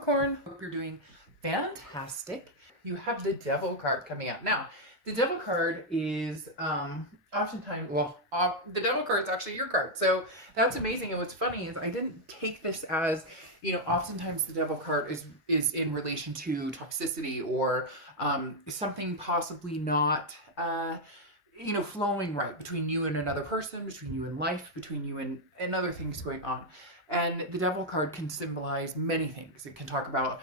Capricorn. Hope you're doing fantastic. You have the Devil card coming out. Now, the Devil card is oftentimes, the Devil card is actually your card. So that's amazing. And what's funny is I didn't take this as, oftentimes the Devil card is in relation to toxicity or something possibly not, flowing right between you and another person, between you and life, between you and other things going on. And the Devil card can symbolize many things. It can talk about,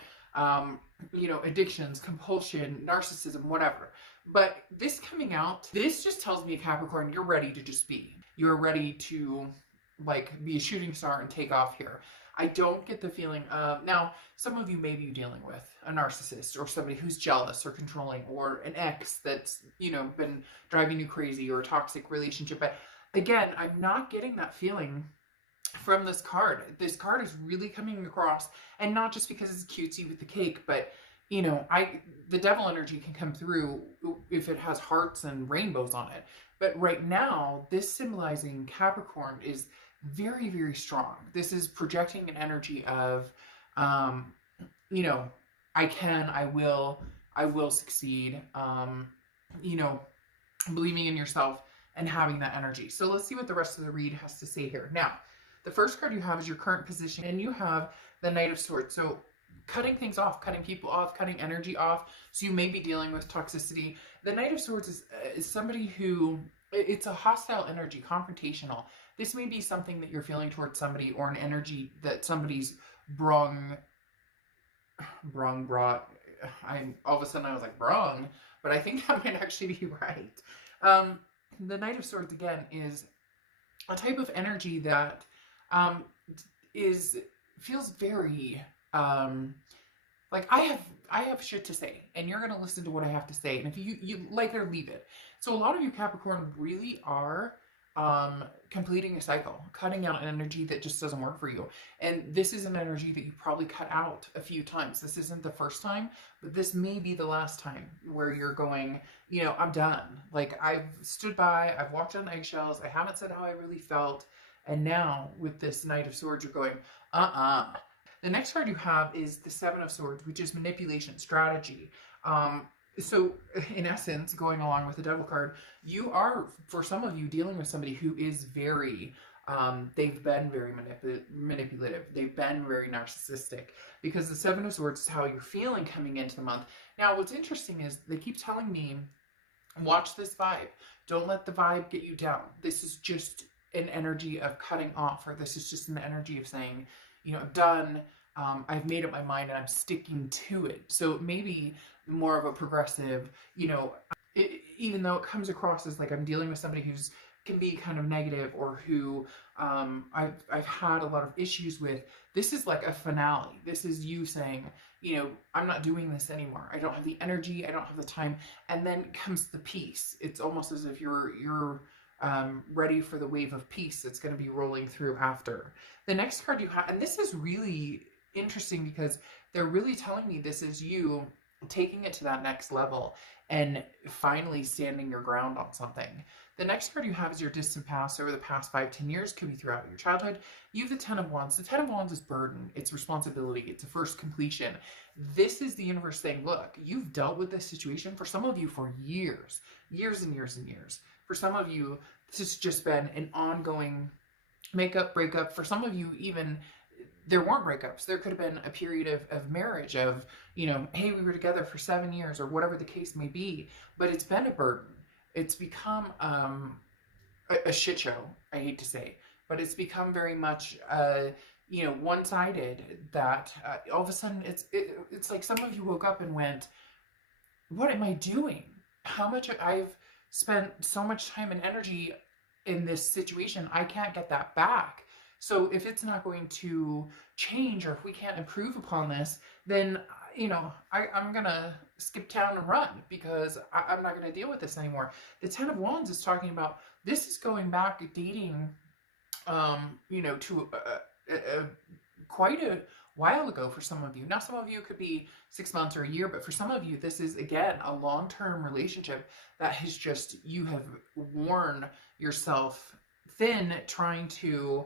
addictions, compulsion, narcissism, whatever. But this coming out, this just tells me, Capricorn, you're ready to just be. You're ready to, be a shooting star and take off here. I don't get the feeling of, now, some of you may be dealing with a narcissist or somebody who's jealous or controlling or an ex that's, been driving you crazy or a toxic relationship. But again, I'm not getting that feeling from this card. This card is really coming across, and not just because it's cutesy with the cake, but the devil energy can come through if it has hearts and rainbows on it. But right now, this symbolizing Capricorn is very, very strong. This is projecting an energy of, I can, I will succeed, believing in yourself and having that energy. So let's see what the rest of the read has to say here. Now, the first card you have is your current position, and you have the Knight of Swords. So cutting things off, cutting people off, cutting energy off. So you may be dealing with toxicity. The Knight of Swords is somebody who, it's a hostile energy, confrontational. This may be something that you're feeling towards somebody, or an energy that somebody's brought. All of a sudden I was like, brung, but I think that might actually be right. The Knight of Swords, again, is a type of energy that feels very, I have shit to say, and you're going to listen to what I have to say. And if you like it or leave it. So a lot of you Capricorn really are completing a cycle, cutting out an energy that just doesn't work for you. And this is an energy that you probably cut out a few times. This isn't the first time, but this may be the last time where you're going, I'm done. I've stood by, I've walked on eggshells, I haven't said how I really felt. And now with this Knight of Swords, you're going, The next card you have is the Seven of Swords, which is manipulation, strategy. So in essence, going along with the Devil card, you are, for some of you, dealing with somebody who is very, they've been very manipulative. They've been very narcissistic, because the Seven of Swords is how you're feeling coming into the month. Now, what's interesting is they keep telling me, watch this vibe. Don't let the vibe get you down. This is just an energy of cutting off, or this is just an energy of saying, I'm done. I've made up my mind and I'm sticking to it. So maybe more of a progressive, even though it comes across as I'm dealing with somebody who's can be kind of negative, or who I've had a lot of issues with. This is like a finale. This is you saying, I'm not doing this anymore. I don't have the energy. I don't have the time. And then comes the peace. It's almost as if you're ready for the wave of peace that's going to be rolling through after. The next card you have, and this is really interesting because they're really telling me this is you taking it to that next level and finally standing your ground on something. The next card you have is your distant past. Over the past 5-10 years, could be throughout your childhood. You have the Ten of Wands. The Ten of Wands is burden. It's responsibility. It's a first completion. This is the universe saying, look, you've dealt with this situation, for some of you, for years and years and years. For some of you, this has just been an ongoing makeup, breakup. For some of you, even, there weren't breakups. There could have been a period of marriage of, hey, we were together for 7 years, or whatever the case may be, but it's been a burden. It's become a shit show, I hate to say, but it's become very much, one-sided, that all of a sudden it's like some of you woke up and went, what am I doing? How much I've spent so much time and energy in this situation, I can't get that back. So if it's not going to change, or if we can't improve upon this, then, I'm going to skip town and run, because I'm not going to deal with this anymore. The Ten of Wands is talking about, this is going back dating, to quite a while ago for some of you. Now, some of you could be 6 months or a year, but for some of you, this is, again, a long-term relationship that has just, you have worn yourself thin trying to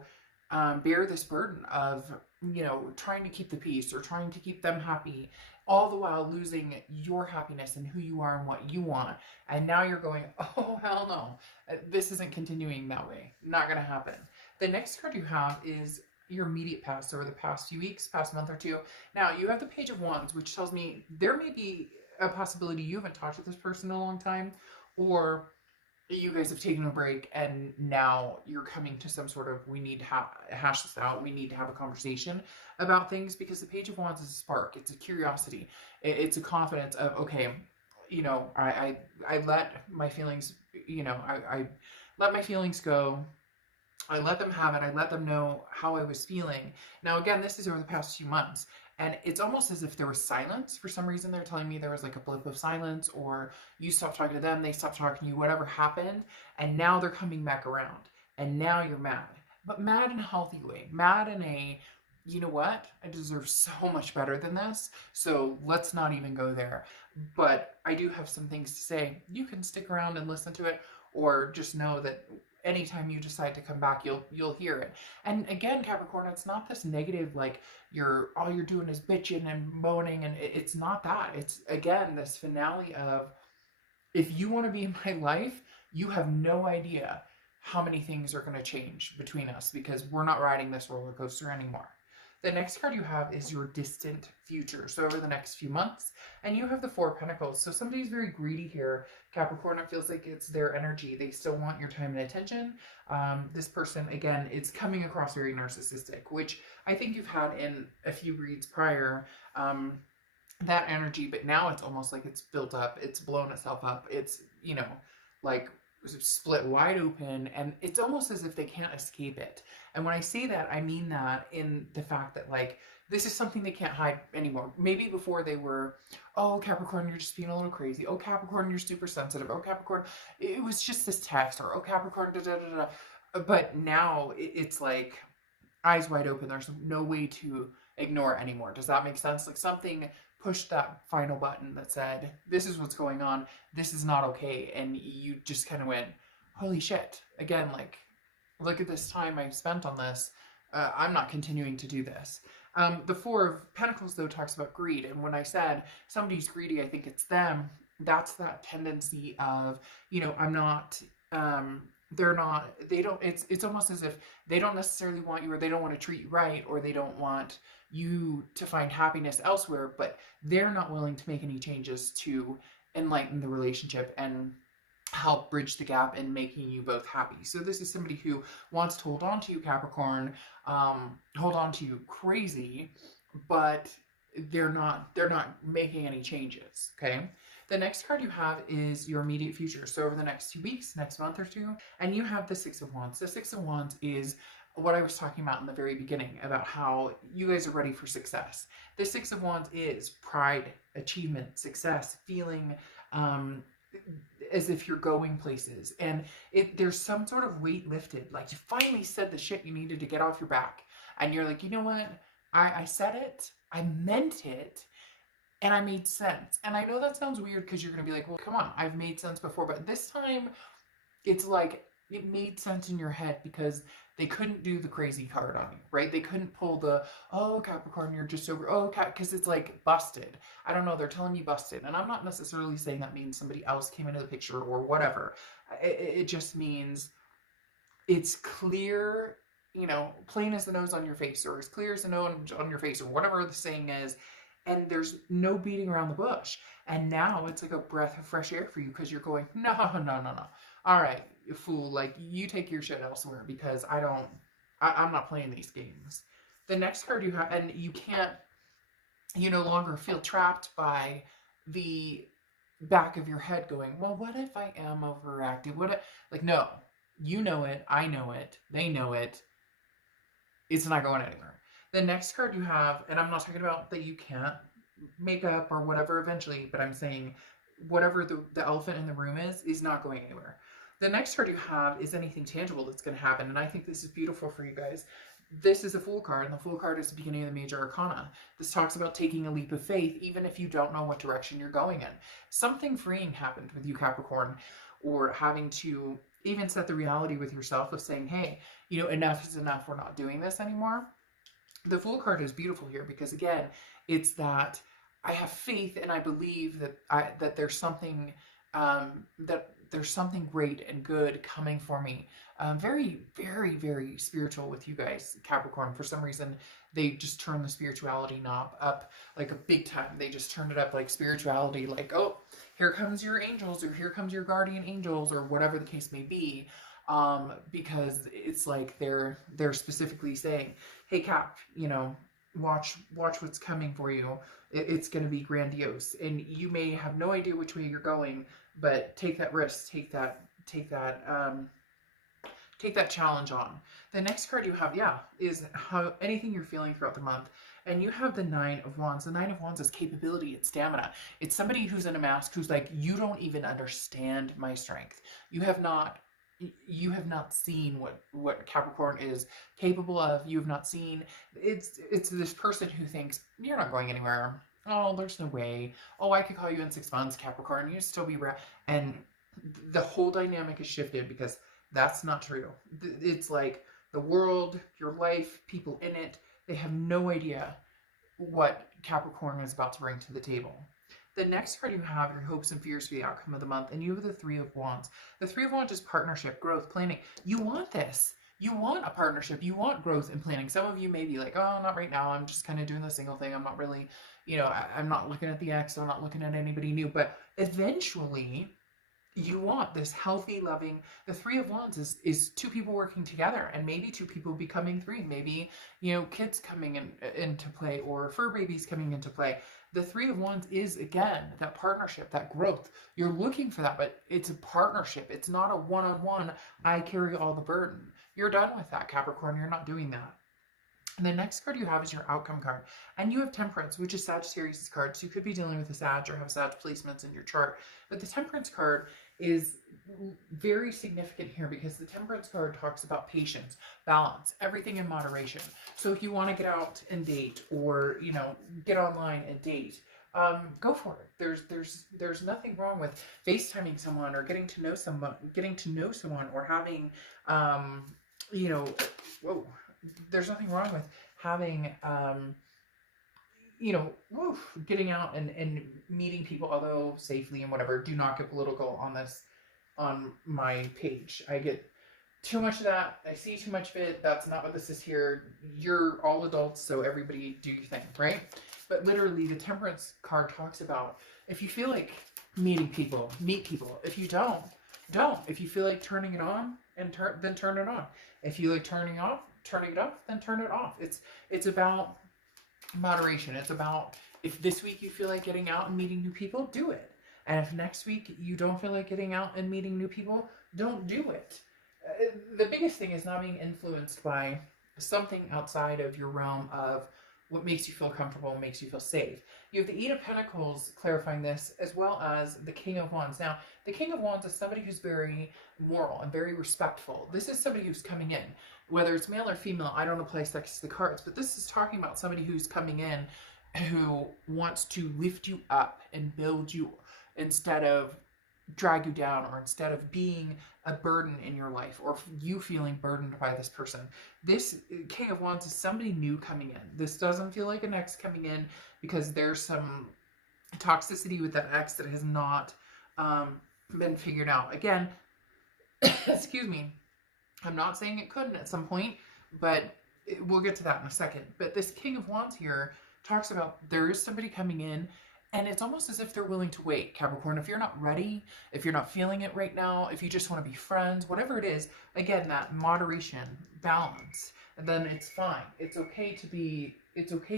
bear this burden of, you know, trying to keep the peace or trying to keep them happy, all the while losing your happiness and who you are and what you want. And now you're going, oh, hell no. This isn't continuing that way. Not going to happen. The next card you have is your immediate past, over the past few weeks, past month or two. Now, you have the Page of Wands, which tells me there may be a possibility you haven't talked to this person in a long time, or you guys have taken a break and now you're coming to some sort of, we need to hash this out. We need to have a conversation about things, because the Page of Wands is a spark. It's a curiosity. It's a confidence of, okay, you know, I let my feelings, you know, I let my feelings go. I let them have it. I let them know how I was feeling. Now, again, this is over the past few months. And it's almost as if there was silence. For some reason, they're telling me there was like a blip of silence, or you stopped talking to them, they stopped talking to you, whatever happened. And now they're coming back around. And now you're mad. But mad in a healthy way. Mad in a, you know what? I deserve so much better than this. So let's not even go there. But I do have some things to say. You can stick around and listen to it, or just know that anytime you decide to come back, you'll hear it. And again, Capricorn, it's not this negative, like all you're doing is bitching and moaning, and it's not that. It's, again, this finale of, if you want to be in my life, you have no idea how many things are going to change between us, because we're not riding this roller coaster anymore. The next card you have is your distant future. So over the next few months, and you have the Four of Pentacles. So somebody's very greedy here, Capricorn. It feels like it's their energy. They still want your time and attention. This person, again, it's coming across very narcissistic, which I think you've had in a few reads prior, that energy, but now it's almost like it's built up. It's blown itself up. It's, you know, like split wide open, and it's almost as if they can't escape it. And when I say that, I mean that in the fact that, like, this is something they can't hide anymore. Maybe before they were, oh, Capricorn, you're just being a little crazy. Oh, Capricorn, you're super sensitive. Oh, Capricorn, it was just this text. Or, oh, Capricorn, da da da da. But now it's like eyes wide open. There's no way to ignore it anymore. Does that make sense? Like, something pushed that final button that said, this is what's going on. This is not okay. And you just kind of went, holy shit. Again, like, look at this time I spent on this. I'm not continuing to do this. The Four of Pentacles, though, talks about greed. And when I said somebody's greedy, I think it's them. That's that tendency of, you know, I'm not, they're not, they don't, it's almost as if they don't necessarily want you, or they don't want to treat you right, or they don't want you to find happiness elsewhere, but they're not willing to make any changes to enlighten the relationship and help bridge the gap in making you both happy. So this is somebody who wants to hold on to you, Capricorn, hold on to you crazy, but they're not making any changes. Okay. The next card you have is your immediate future. So over the next 2 weeks, next month or two, and you have the Six of Wands. The Six of Wands is what I was talking about in the very beginning, about how you guys are ready for success. The Six of Wands is pride, achievement, success, feeling as if you're going places, and there's some sort of weight lifted. Like, you finally said the shit you needed to get off your back, and you're like, you know what? I said it, I meant it, and I made sense. And I know that sounds weird, because you're gonna be like, well, come on, I've made sense before, but this time it's like it made sense in your head, because they couldn't do the crazy card on you, right? They couldn't pull the, oh, Capricorn, you're just over, oh, because it's like busted. I don't know, they're telling me busted. And I'm not necessarily saying that means somebody else came into the picture or whatever. It just means it's clear, you know, plain as the nose on your face, or as clear as the nose on your face, or whatever the saying is. And there's no beating around the bush. And now it's like a breath of fresh air for you, because you're going, no. All right, you fool, like, you take your shit elsewhere, because I'm not playing these games. The next card you have, and you no longer feel trapped by the back of your head going, well, what if I am overactive? Like, no, you know it, I know it, they know it. It's not going anywhere. The next card you have, and I'm not talking about that you can't make up or whatever eventually, but I'm saying whatever the elephant in the room is not going anywhere. The next card you have is anything tangible that's going to happen, and I think this is beautiful for you guys. This is a Fool card, and the Fool card is the beginning of the major arcana. This talks about taking a leap of faith, even if you don't know what direction you're going in. Something freeing happened with you, Capricorn, or having to even set the reality with yourself of saying, hey, you know, enough is enough. We're not doing this anymore. The Fool card is beautiful here because, again, it's that I have faith and I believe that there's something great and good coming for me. Very, very, very spiritual with you guys, Capricorn. For some reason, they just turn the spirituality knob up like a big time. They just turn it up like spirituality, like, oh, here comes your angels, or here comes your guardian angels, or whatever the case may be. Because it's like they're specifically saying, hey, Cap, you know, watch what's coming for you. It's going to be grandiose, and you may have no idea which way you're going, but take that risk, take that challenge on. The next card you have, yeah, is how anything you're feeling throughout the month. And you have the Nine of Wands. The Nine of Wands is capability, it's stamina. It's somebody who's in a mask who's like, you don't even understand my strength. You have not seen what Capricorn is capable of. You have not seen. It's this person who thinks you're not going anywhere. Oh, there's no way. Oh, I could call you in 6 months, Capricorn. You'd still be and the whole dynamic is shifted because that's not true. It's like the world, your life, people in it, they have no idea what Capricorn is about to bring to the table. The next card you have, your hopes and fears for the outcome of the month, and you have the Three of Wands. The Three of Wands is partnership, growth, planning. You want this. You want a partnership. You want growth and planning. Some of you may be like, oh, not right now. I'm just kind of doing the single thing. I'm not really, you know, I'm not looking at the ex. I'm not looking at anybody new. But eventually, you want this healthy, loving. The Three of Wands is two people working together, and maybe two people becoming three. Maybe, you know, kids coming into play, or fur babies coming into play. The Three of Wands is, again, that partnership, that growth. You're looking for that, but it's a partnership. It's not a one-on-one, I carry all the burden. You're done with that, Capricorn. You're not doing that. And the next card you have is your outcome card. And you have Temperance, which is Sagittarius' card. So you could be dealing with a Sag or have Sag placements in your chart. But the Temperance card is very significant here because the Temperance card talks about patience, balance, everything in moderation. So if you want to get out and date, or, you know, get online and date, go for it. There's nothing wrong with FaceTiming someone, or getting to know someone, or having, you know, whoa. There's nothing wrong with having, you know, getting out and meeting people, although safely and whatever. Do not get political on this, on my page. I get too much of that. I see too much of it. That's not what this is here. You're all adults, so everybody do your thing, right? But literally, the Temperance card talks about, if you feel like meeting people, meet people. If you don't. If you feel like turning it on, then turn it on. If you like turning it off, then turn it off. It's about moderation. It's about, if this week you feel like getting out and meeting new people, do it. And if next week you don't feel like getting out and meeting new people, don't do it. The biggest thing is not being influenced by something outside of your realm of what makes you feel comfortable, makes you feel safe. You have the Eight of Pentacles clarifying this, as well as the King of Wands. Now, the King of Wands is somebody who's very moral and very respectful. This is somebody who's coming in, whether it's male or female. I don't apply sex to the cards, but this is talking about somebody who's coming in who wants to lift you up and build you instead of drag you down, or instead of being a burden in your life, or you feeling burdened by this person. This King of Wands is somebody new coming in. This doesn't feel like an ex coming in, because there's some toxicity with that ex that has not been figured out. Again, excuse me, I'm not saying it couldn't at some point, but we'll get to that in a second. But this King of Wands here talks about there is somebody coming in, and it's almost as if they're willing to wait, Capricorn. If you're not ready, if you're not feeling it right now, if you just want to be friends, whatever it is, again, that moderation, balance, and then it's fine. It's okay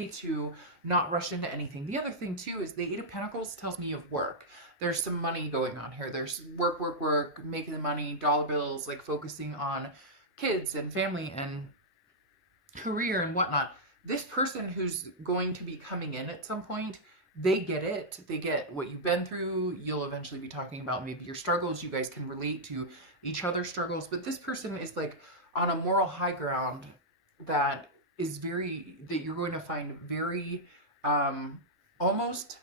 to not rush into anything. The other thing too is the Eight of Pentacles tells me of work. There's some money going on here. There's work, making the money, dollar bills, like focusing on kids and family and career and whatnot. This person who's going to be coming in at some point, they get it. They get what you've been through. You'll eventually be talking about maybe your struggles. You guys can relate to each other's struggles. But this person is like on a moral high ground that you're going to find very almost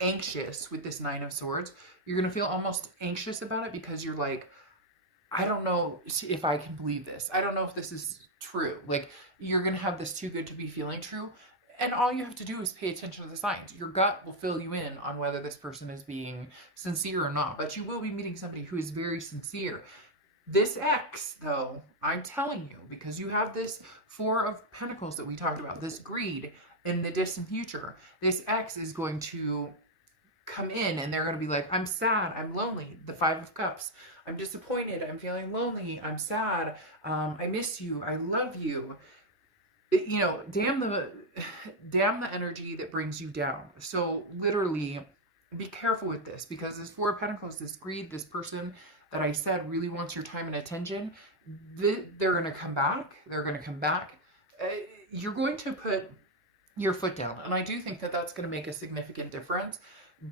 anxious with this Nine of Swords. You're going to feel almost anxious about it, because you're like, I don't know if I can believe this. I don't know if this is true. Like, you're going to have this too good to be feeling true. And all you have to do is pay attention to the signs. Your gut will fill you in on whether this person is being sincere or not. But you will be meeting somebody who is very sincere. This X, though, I'm telling you, because you have this Four of Pentacles that we talked about, this greed in the distant future, this X is going to come in and they're going to be like, I'm sad, I'm lonely. The Five of Cups, I'm disappointed, I'm feeling lonely, I'm sad, I miss you, I love you. You know, damn the energy that brings you down. So literally be careful with this, because this Four of Pentacles, this greed, this person that I said really wants your time and attention, they're going to come back. They're going to come back. You're going to put your foot down. And I do think that that's going to make a significant difference.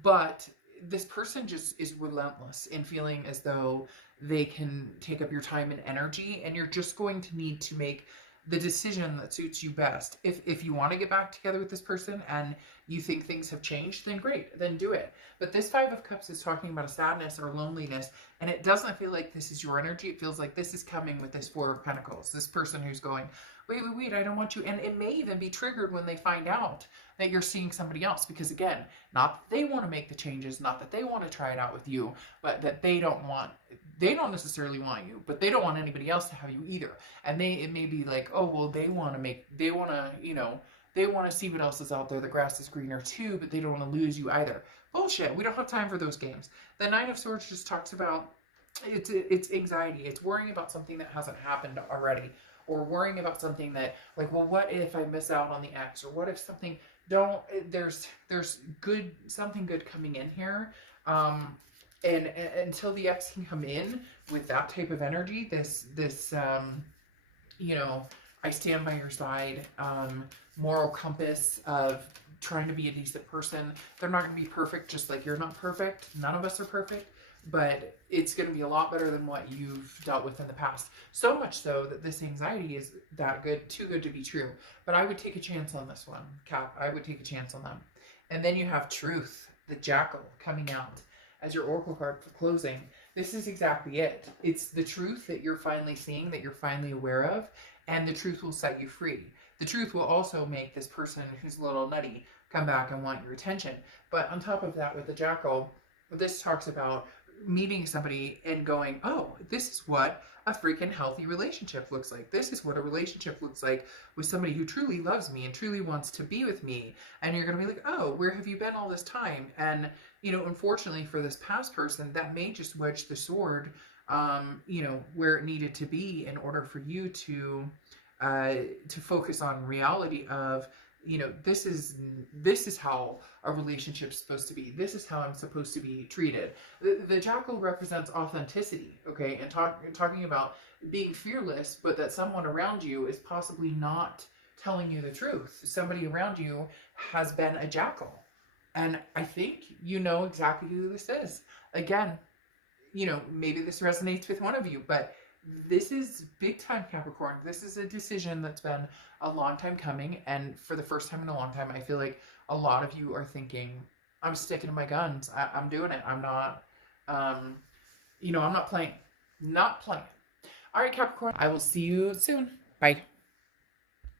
But this person just is relentless in feeling as though they can take up your time and energy. And you're just going to need to make the decision that suits you best. If you want to get back together with this person and you think things have changed, then great, then do it. But this Five of Cups is talking about a sadness or loneliness, and it doesn't feel like this is your energy. It feels like this is coming with this Four of Pentacles. This person who's going, wait, I don't want you. And it may even be triggered when they find out that you're seeing somebody else, because again, not that they want to make the changes, not that they want to try it out with you, but that they don't necessarily want you, but they don't want anybody else to have you either. And it may be like, oh, well, they want to see what else is out there. The grass is greener too, but they don't want to lose you either. Bullshit. We don't have time for those games. The Nine of Swords just talks about it's anxiety. It's worrying about something that hasn't happened already, or worrying about something that, like, well, what if I miss out on the X, or what if something there's something good coming in here. And until the X can come in with that type of energy, this you know, I stand by your side, moral compass of trying to be a decent person. They're not going to be perfect, just like you're not perfect. None of us are perfect, but it's going to be a lot better than what you've dealt with in the past. So much so that this anxiety is that good, too good to be true. But I would take a chance on this one, Cap. I would take a chance on them. And then you have Truth, the Jackal, coming out as your oracle card for closing. This is exactly it. It's the truth that you're finally seeing, that you're finally aware of, and the truth will set you free. The truth will also make this person who's a little nutty come back and want your attention. But on top of that, with the Jackal, this talks about meeting somebody and going, oh, this is what a freaking healthy relationship looks like. This is what a relationship looks like with somebody who truly loves me and truly wants to be with me. And you're going to be like, oh, where have you been all this time? And, you know, unfortunately for this past person, that may just wedge the sword, you know, where it needed to be in order for you to focus on reality of, you know, this is how a relationship's supposed to be. This is how I'm supposed to be treated. The Jackal represents authenticity, okay? And talking about being fearless, but that someone around you is possibly not telling you the truth. Somebody around you has been a jackal. And I think you know exactly who this is. Again, you know, maybe this resonates with one of you, but this is big time, Capricorn. This is a decision that's been a long time coming, and for the first time in a long time, I feel like a lot of you are thinking, I'm sticking to my guns. I'm doing it. I'm not, you know, I'm not playing. Not playing. All right, Capricorn. I will see you soon. Bye.